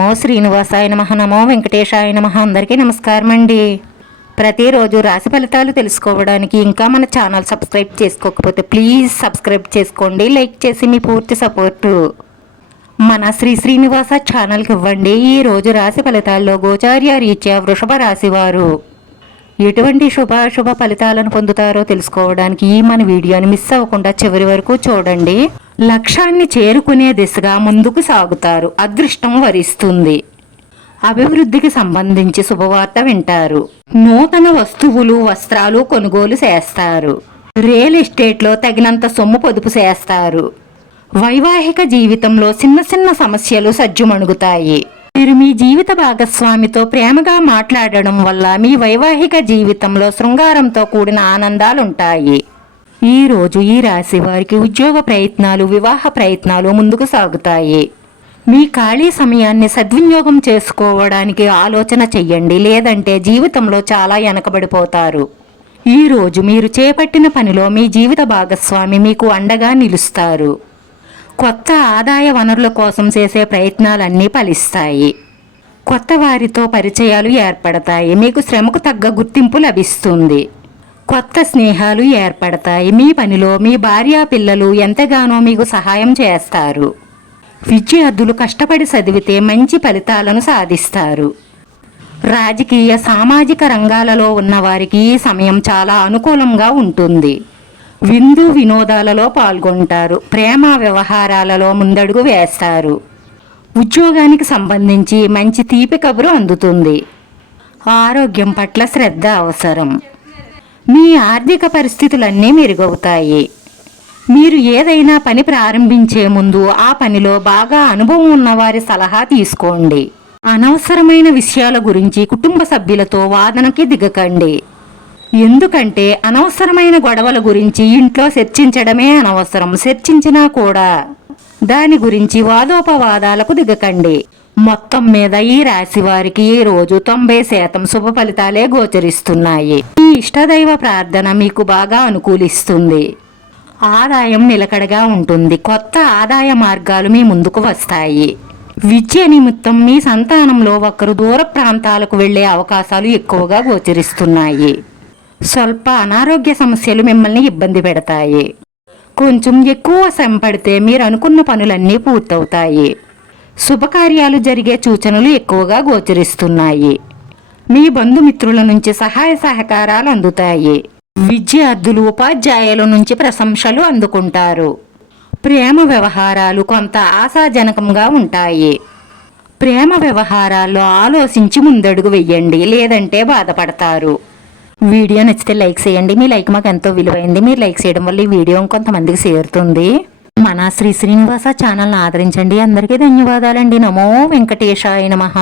నమో శ్రీనివాసాయ నమః, నమో వెంకటేశాయ నమః. అందరికీ నమస్కారం అండి. ప్రతిరోజు రాశి ఫలితాలు తెలుసుకోవడానికి ఇంకా మన ఛానల్ సబ్స్క్రైబ్ చేసుకోకపోతే ప్లీజ్ సబ్స్క్రైబ్ చేసుకోండి. లైక్ చేసి మీ పూర్తి సపోర్టు మన శ్రీనివాస ఛానల్కి ఇవ్వండి. ఈరోజు రాశి ఫలితాల్లో గోచార్య రీత్యా వృషభ రాశి వారు ఎటువంటి శుభాశుభ ఫలితాలను పొందుతారో తెలుసుకోవడానికి మన వీడియోని మిస్ అవ్వకుండా చివరి వరకు చూడండి. లక్ష్యాన్ని చేరుకునే దిశగా ముందుకు సాగుతారు. అదృష్టం వరిస్తుంది. అభివృద్ధికి సంబంధించి శుభవార్త వింటారు. నూతన వస్తువులు వస్త్రాలు కొనుగోలు చేస్తారు. రియల్ ఎస్టేట్లో తగినంత సొమ్ము పొదుపు చేస్తారు. వైవాహిక జీవితంలో చిన్న చిన్న సమస్యలు సజ్జుమణుగుతాయి. మీరు మీ జీవిత భాగస్వామితో ప్రేమగా మాట్లాడడం వల్ల మీ వైవాహిక జీవితంలో శృంగారంతో కూడిన ఆనందాలుంటాయి. ఈరోజు ఈ రాశి వారికి ఉద్యోగ ప్రయత్నాలు, వివాహ ప్రయత్నాలు ముందుకు సాగుతాయి. మీ ఖాళీ సమయాన్ని సద్వినియోగం చేసుకోవడానికి ఆలోచన చెయ్యండి, లేదంటే జీవితంలో చాలా వెనకబడిపోతారు. ఈరోజు మీరు చేపట్టిన పనిలో మీ జీవిత భాగస్వామి మీకు అండగా నిలుస్తారు. కొత్త ఆదాయ వనరుల కోసం చేసే ప్రయత్నాలన్నీ ఫలిస్తాయి. కొత్త వారితో పరిచయాలు ఏర్పడతాయి. మీకు శ్రమకు తగ్గ గుర్తింపు లభిస్తుంది. కొత్త స్నేహాలు ఏర్పడతాయి. మీ పనిలో మీ భార్య పిల్లలు ఎంతగానో మీకు సహాయం చేస్తారు. విద్యార్థులు కష్టపడి చదివితే మంచి ఫలితాలను సాధిస్తారు. రాజకీయ సామాజిక రంగాలలో ఉన్నవారికి ఈ సమయం చాలా అనుకూలంగా ఉంటుంది. విందు వినోదాలలో పాల్గొంటారు. ప్రేమ వ్యవహారాలలో ముందడుగు వేస్తారు. ఉద్యోగానికి సంబంధించి మంచి తీపి కబురు అందుతుంది. ఆరోగ్యం పట్ల శ్రద్ధ అవసరం. మీ ఆర్థిక పరిస్థితులన్నీ మెరుగవుతాయి. మీరు ఏదైనా పని ప్రారంభించే ముందు ఆ పనిలో బాగా అనుభవం ఉన్నవారి సలహా తీసుకోండి. అనవసరమైన విషయాల గురించి కుటుంబ సభ్యులతో వాదనకి దిగకండి. ఎందుకంటే అనవసరమైన గొడవల గురించి ఇంట్లో చర్చించడమే అనవసరం. చర్చించినా కూడా దాని గురించి వాదోపవాదాలకు దిగకండి. మొత్తం మీద ఈ రాశి వారికి ఈ రోజు 90% శుభ ఫలితాలే గోచరిస్తున్నాయి. ఈ ఇష్టదైవ ప్రార్థన మీకు బాగా అనుకూలిస్తుంది. ఆదాయం నిలకడగా ఉంటుంది. కొత్త ఆదాయ మార్గాలు మీ ముందుకు వస్తాయి. విద్య నిమిత్తం మీ సంతానంలో ఒకరు దూర ప్రాంతాలకు వెళ్లే అవకాశాలు ఎక్కువగా గోచరిస్తున్నాయి. స్వల్ప అనారోగ్య సమస్యలు మిమ్మల్ని ఇబ్బంది పెడతాయి. కొంచెం ఎక్కువ శ్రమ పడితే మీరు అనుకున్న పనులన్నీ పూర్తవుతాయి. శుభకార్యాలు జరిగే సూచనలు ఎక్కువగా గోచరిస్తున్నాయి. మీ బంధుమిత్రుల నుంచి సహాయ సహకారాలు అందుతాయి. విద్యార్థులు ఉపాధ్యాయుల నుంచి ప్రశంసలు అందుకుంటారు. ప్రేమ వ్యవహారాలు కొంత ఆశాజనకంగా ఉంటాయి. ప్రేమ వ్యవహారాల్లో ఆలోచించి ముందడుగు వెయ్యండి, లేదంటే బాధపడతారు. వీడియో నచ్చితే లైక్ చేయండి. మీ లైక్ మాకు ఎంతో విలువైంది. మీరు లైక్ చేయడం వల్ల ఈ వీడియో కొంతమందికి చేరుతుంది. మన శ్రీనివాస ఛానల్ని ఆదరించండి. అందరికీ ధన్యవాదాలండి. నమో వెంకటేశాయ నమః.